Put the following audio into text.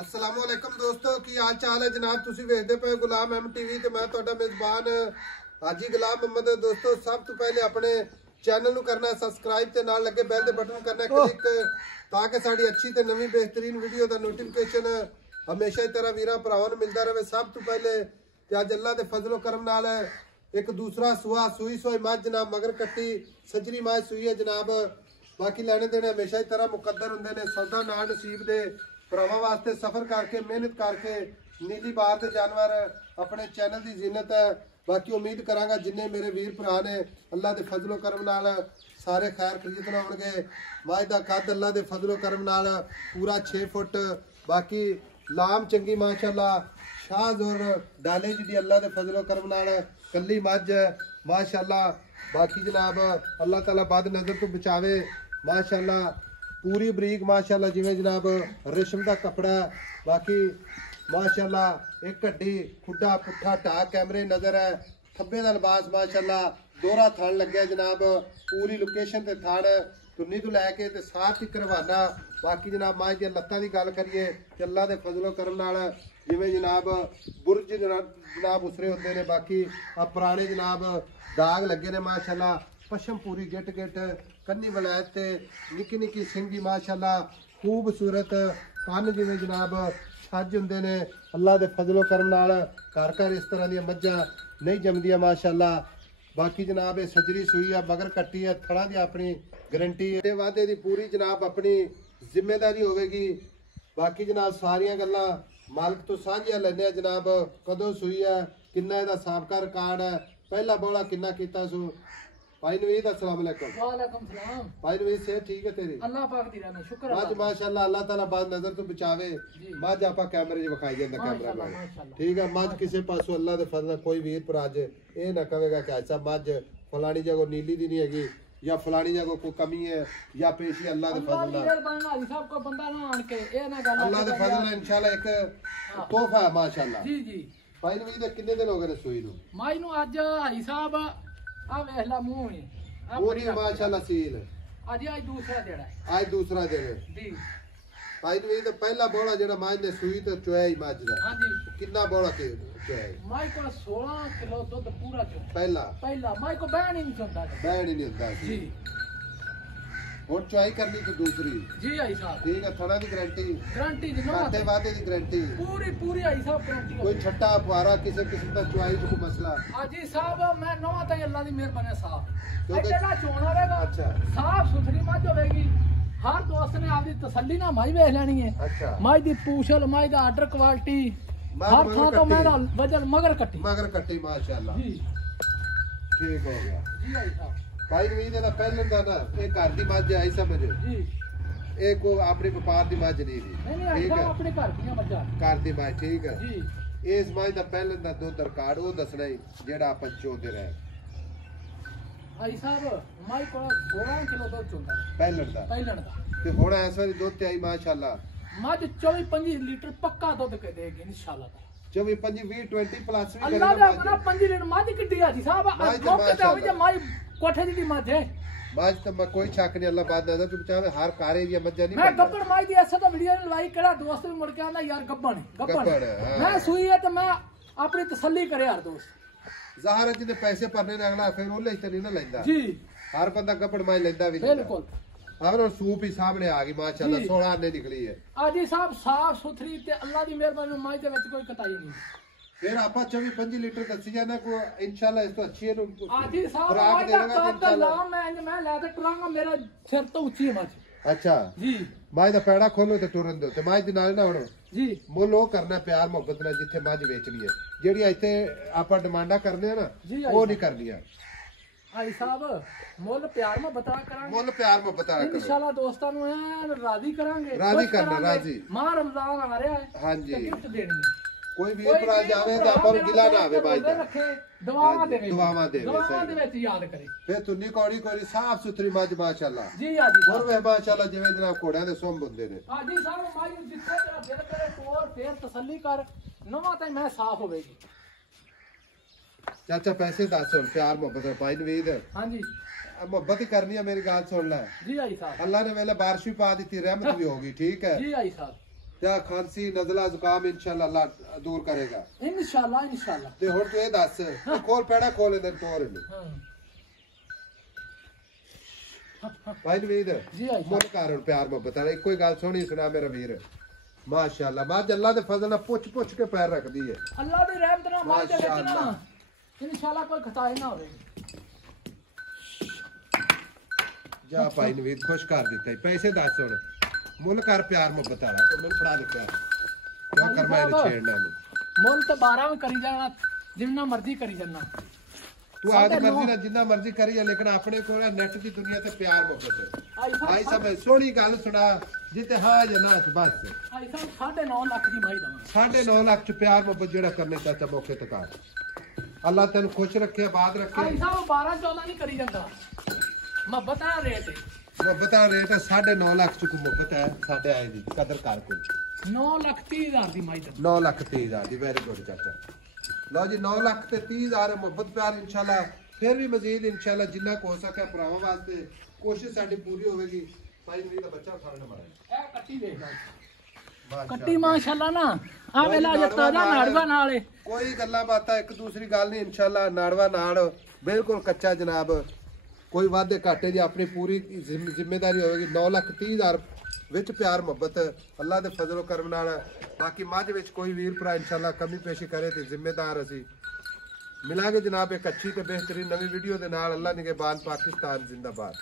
अस्सलामुअलैकुम दोस्तों की हाल चाल है जनाब। तुसी वेखदे पे गुलाम एम टीवी ते मैं तुहाडा मेजबान हाजी गुलाम मोहम्मद। दोस्तों सब तो पहले अपने चैनल नू करना सब्सक्राइब ते नाल लगे बेल दे बटन करना क्लिक ताकि साडी अच्छी ते नवी बेहतरीन वीडियो दा नोटिफिकेशन हमेशा ही तरह वीरां भरावां नू मिलदा रहे। सब तो पहले ते अज अल्लाह दे फजलो करम नाल एक दूसरा सुआ सूई सोई मझ जनाब मगर कट्टी सजरी मझ सूई है जनाब। बाकी लेने देने हमेशा ही तरह मुकद्दर हुंदे ने। सौदा ना नसीब दे भरावां वास्ते सफर करके मेहनत करके नीली बार के जानवर अपने चैनल की जीनत है। बाकी उम्मीद करांगा जिन्ने मेरे वीर भरा ने अल्लाह के फजलो करम नाल सारे खैर खरीदना होंगे। मझ का कद अल्लाह के फजलो करम नाल पूरा 6 फुट। बाकी लाम चंगी माशाअल्लाह शाहजोर डाले जी अल्लाह के फजलो करम नाल कली मझ माशाअल्लाह। बाकी जनाब अल्लाह ताला बद नजर तो बचावे माशाअल्लाह पूरी बरीक माशाअल्लाह जिवें जनाब रेशम का कपड़ा। बाकी माशाअल्लाह एक हड्डी खुड्डा पुट्ठा टा कैमरे नजर है। थब्बे का लिबास माशाअल्लाह दोहरा थन लगे जनाब पूरी लोकेशन ते थन तुन्नी तो लैके ते साथ तक रवाना। बाकी जनाब मां दी लत्तां दी गल करिए ते अल्लाह दे फजलो करम नाल जिवें जनाब बुरज जनाब उसरे होंदे ने। बाकी पुराने जनाब दाग लगे ने माशाअल्लाह। पशम पूरी गिट गिट कन्नी वलैत ते निक्की निक्की सिंगी माशाअल्लाह खूबसूरत कन्न जिवें जनाब छज हुंदे ने। अल्लाह दे फजलो करम नाल घर घर इस तरह दी मज्जां नहीं जमदियां माशाअल्लाह। बाकी जनाब ये सजरी सूई है मगर कट्टी है थड़ा दी अपनी गारंटी है वादे दी पूरी जनाब अपनी जिम्मेदारी होवेगी। बाकी जनाब सारियां गल्लां मालक तो साझियां लैंदे जनाब कदों सूई है किन्ना इहदा साबका रिकॉर्ड है पहला बोला किन्ना कीता सू। भाई नवीद अस्सलाम वालेकुम। वालेकुम सलाम। भाई नवीद सेहत ठीक है तेरी? अल्लाह पाक दी रहमत शुक्र है। आज माशाअल्लाह अल्लाह ताला बाद नजर तो बचावे मझ आपा कैमरे 'च विखाई ਜਾਂਦਾ कैमरा वाला ठीक है। मझ किसी पासों अल्लाह दे फजल कोई वीर पर आज ये ना कहेगा कि ऐसा मझ फलानी जगह नीली दी नहीं हैगी या फलानी जगह कोई कमी है या पेशी अल्लाह दे फजल नाल सब को बंदा ना आन के ए ना गल अल्लाह दे फजल नाल इंशाल्लाह एक तोहफा है माशाअल्लाह। जी जी भाई नवीद कितने दिन हो गए सूई नु? माई नु आज हाई साहब आ वेखला मुंह है पूरी माशाअल्लाह सील आज आज दूसरा दिन है। आज दूसरा दिन है जी भाई नवीद पहला बोला जेड़ा माई ने सूई ते चोया ही मझ दा। हां जी कितना बोला के चोया माई को 16 किलो दूध पूरा चो पहला माई को बहन ही नहीं चलता बैठ ही नहीं होता जी। और चुआई करनी तो दूसरी जी आई साहब ठीक है थोड़ा दी गारंटी दी खाते वादे दी गारंटी पूरी आई साहब गारंटी कोई छट्टा फुआरा किसी किस्म का चुआई को मसला हाजी साहब मैं नवा ताई अल्लाह दी मेहरबानी साहब क्योंकि जेड़ा चोण होवेगा अच्छा साफ सुथरी मझ होवेगी। हर दोस्त ने आपदी तसल्ली ना माई वेख लेनी है। अच्छा माई दी पूछल माई दा आर्डर क्वालिटी हर थां तो मेरा वजन मगर कट्टी माशाअल्लाह जी ठीक हो गया जी आई साहब। भाई नवीद दा पहले दा ना ये घर दी मझ आई समझ जी ये को अपने व्यापार दी मझ नहीं दी नहीं ठीक है अपने घर दी मज्जा घर दी मझ ठीक है जी। इस मझ दा पहले दा दुध रिकॉर्ड वो दसना ही जेड़ा अपन चोदे रहे आई साहब माई को 16 किलो दूध चोंदा पहलन दा ते हुण इस वारी दुध ते आई माशाअल्लाह मझ 24-25 लीटर पक्का दूध के देगी इंशाल्लाह 24-25 20 प्लस भी अल्लाह दा अपना 5 लीटर मझ किड्डी आजी साहब मौके ते माई कोठे दी मझ है मझ तो मैं कोई शक नहीं अल्लाह बाद नजर तू चाहे हर कारे दी मझ नहीं मैं गब्बड़ माई दी ऐसा तो वीडियो ने लाइक करा दोस्त भी मुड़ के आंदा यार गब्बड़ मैं सुई है तो मैं अपनी तसल्ली करे यार दोस्त ज़ाहिर है पैसे भरने ने अगला फिर ओले ते नहीं ना लेंदा जी हर बंदा गब्बड़ माई लेंदा भी बिल्कुल। और सूप ही सामने आ गई माशाअल्लाह 16 ने निकली है आजी साहब साफ सुथरी ते अल्लाह दी मेहरबानी माई दे विच कोई कताई नहीं। फिर आपा 24-25 लीटर दसी जाना को इंशाल्लाह इस तो अच्छी है आजी साहब माई दा कादा लाम मैं ला के टुरांगा मेरा सिर तो ऊंची है मच अच्छा जी। माई दा पैड़ा खोलो ते टुरन दो ते माई दे नाल ना हणो जी मुल ओ करना प्यार मोहब्बत नाल जिथे मझ बेचनी है जेड़ी इथे आपा डिमांडा करने ना वो नहीं करनी है आई साहब मुल प्यार में बता करांगे मुल प्यार में बता करो इंशाल्लाह दोस्तां नु राजी करांगे राजी करना राजी मां रमजान आ रहा है हां जी गिफ्ट देनी है कोई भी भरा जावे तो आपन गिला ना आवे भाई दा दुआवां देवे दुआवां दे विच याद करे फिर तुन्नी कौड़ी कोई साफ सुथरी मझ माशाअल्लाह जी हाजी और वे माशाअल्लाह जिवें जनाब घोड़ियां दे सोम बुंदे ने हाजी साहब माई जिथे तेरा दिल करे तोर फिर तसल्ली कर नवा ताई मैं साफ होवेगी। चाचा पैसे दस हुण प्यार मोहब्बत भाई नवीद हां जी मोहब्बत ही करनी है मेरी गल सुन ले जी आई साहब अल्लाह ने वेले बारिश भी पा दी रहमत भी होगी ठीक है जी आई साहब ਤੇ ਖਾਂਸੀ ਨਜ਼ਲਾ ਜ਼ੁਕਾਮ ਇਨਸ਼ਾਅੱਲਾ ਅੱਲਾਹ ਦੂਰ ਕਰੇਗਾ ਇਨਸ਼ਾਅੱਲਾ ਤੇ ਹੁਣ ਤੂੰ ਇਹ ਦੱਸ ਖੋਲ ਪੈੜਾ ਖੋਲ ਇਹਦੇ ਤੋਰ ਇਹਨੂੰ ਭਾਈ ਨਵੀਦ ਜੀ ਆਈ ਮੁੱਲ ਕਰ ਹੁਣ ਪਿਆਰ ਮੁਹੱਬਤ ਵਾਲਾ ਇੱਕੋ ਹੀ ਗੱਲ ਸੋਹਣੀ ਸੁਣਾ ਮੇਰਾ ਵੀਰ ਮਾਸ਼ਾਅੱਲਾ ਮਾਜ ਅੱਲਾਹ ਦੇ ਫਜ਼ਲ ਨਾਲ ਪੁੱਛ ਕੇ ਪੈਰ ਰੱਖਦੀ ਹੈ ਅੱਲਾਹ ਦੀ ਰਹਿਮਤ ਨਾਲ ਮਾਂ ਦੇ ਵਿੱਚ ਨਾ ਇਨਸ਼ਾਅੱਲਾ ਕੋਈ ਖਤਾਈ ਨਾ ਹੋਵੇ ਜਾ ਭਾਈ ਨਵੀਦ ਖੁਸ਼ ਕਰ ਦਿੱਤਾ ਪੈਸੇ ਦੱਸ ਹੁਣ ਮੁੱਲ ਕਰ ਪਿਆਰ ਮੁਹੱਬਤ ਵਾਲਾ ਤੇ ਮੈਨੂੰ ਫੜਾ ਦੇ ਪਿਆਰ ਕਿਉਂ ਕਰਮਾ ਇਹਨੂੰ ਛੇੜਨਾ ਇਹਨੂੰ ਮੁੱਲ ਤਾਂ 12 ਵੀ ਕਰੀ ਜਾਣਾ ਜਿੰਨਾ ਮਰਜ਼ੀ ਕਰੀ ਜਾਣਾ ਤੂੰ ਆਦੀ ਮਰਜ਼ੀ ਨਾਲ ਜਿੰਨਾ ਮਰਜ਼ੀ ਕਰੀ ਜਾ ਲੇਕਿਨ ਆਪਣੇ ਕੋਲ ਨੈਟ ਦੀ ਦੁਨੀਆ ਤੇ ਪਿਆਰ ਮੁਹੱਬਤ ਭਾਈ ਸਾਹਿਬ ਸੋਹਣੀ ਗੱਲ ਸੁਣਾ ਜਿੱਤੇ ਹਾਂ ਜਾਂ ਨਾ ਬਸ ਆਈ ਸਾਹਿਬ 9.5 ਲੱਖ ਦੀ ਮਾਈ ਦਵਾਂ 9.5 ਲੱਖ ਚ ਪਿਆਰ ਮੁਹੱਬਤ ਜਿਹੜਾ ਕਰਨੇ ਚਾਹਤਾ ਮੌਕੇ ਤੇ ਕਰ ਅੱਲਾਹ ਤੈਨੂੰ ਖੁਸ਼ ਰੱਖੇ ਆਬਾਦ ਰੱਖੇ ਆਈ ਸਾਹਿਬ 12-14 ਨਹੀਂ ਕਰੀ ਜਾਂਦਾ ਮੁਹੱਬਤ ਆ ਰੇਟ ਮੁਹੱਬਤ ਆ ਰੇਟ 9.5 ਲੱਖ ਚ ਕੋਈ ਮੁਹੱਬਤ ਹੈ ਸਾਡੇ ਆਏ ਦੀ ਕਦਰ ਕਰ ਕੋਈ 9,30,000 ਦੀ ਮਾਈ ਦਵਾਂ 9,30,000 ਦੀ ਵੈਰੀ ਗੁੱਡ ਚਾਚਾ ਲਓ ਜੀ 9 ਲੱਖ ਤੇ 30,000 ਮੁਹੱਬਤ ਪਿਆਰ ਇਨਸ਼ਾਅੱਲਾ ਫਿਰ ਵੀ ਮਜ਼ੀਦ ਇਨਸ਼ਾਅੱਲਾ ਜਿੰਨਾ ਕੋ ਹੋ ਸਕੇ ਭਰਾਵਾਂ ਵਾਸਤੇ ਕੋਸ਼ਿਸ਼ ਸਾਡੀ ਪੂਰੀ ਹੋਵੇਗੀ ਭਾਈ ਮੇਰੀ ਦਾ ਬੱਚਾ ਖਾਣਾ ਮਾਰੇ ਇਹ ਕੱਟੀ ਦੇਖ ਕੱਟੀ ਮਾਸ਼ਾਅੱਲਾ ਨਾ ਆ ਵੇਲਾ ਜੱਤਾ ਦਾ ਨਾੜਵਾ ਨਾਲ ਕੋਈ ਗੱਲਾਂ ਬਾਤਾਂ ਇੱਕ ਦੂਸਰੀ ਗੱਲ ਨਹੀਂ ਇਨਸ਼ਾਅੱਲਾ ਨਾੜਵਾ ਨਾਲ ਬਿਲਕੁਲ ਕੱਚਾ ਜਨਾਬ ਕੋਈ ਵਾਧੇ ਘਾਟੇ ਦੀ ਆਪਣੀ ਪੂਰੀ ਜ਼ਿੰਮੇਵਾਰੀ ਹੋਵੇਗੀ 9,30,000 ਵਿੱਚ ਪਿਆਰ ਮੁਹੱਬਤ ਅੱਲਾਹ ਦੇ ਫਜ਼ਲ ਕਰਮ ਨਾਲ ਬਾਕੀ ਮੱਝ ਵਿੱਚ ਕੋਈ ਵੀਰ ਭਰਾ ਇਨਸ਼ਾਅੱਲਾ ਕਮੀ ਪੇਸ਼ੀ ਕਰੇ ਤੇ ਜ਼ਿੰਮੇਦਾਰ ਅਸੀਂ ਮਿਲਾਂਗੇ ਜਨਾਬ ਇੱਕ ਅੱਛੀ ਤੇ ਬਿਹਤਰੀਨ ਨਵੀਂ ਵੀਡੀਓ ਦੇ ਨਾਲ ਅੱਲਾਹ ਨਿਗਹਿਬਾਨ ਪਾਕਿਸਤਾਨ ਜ਼ਿੰਦਾਬਾਦ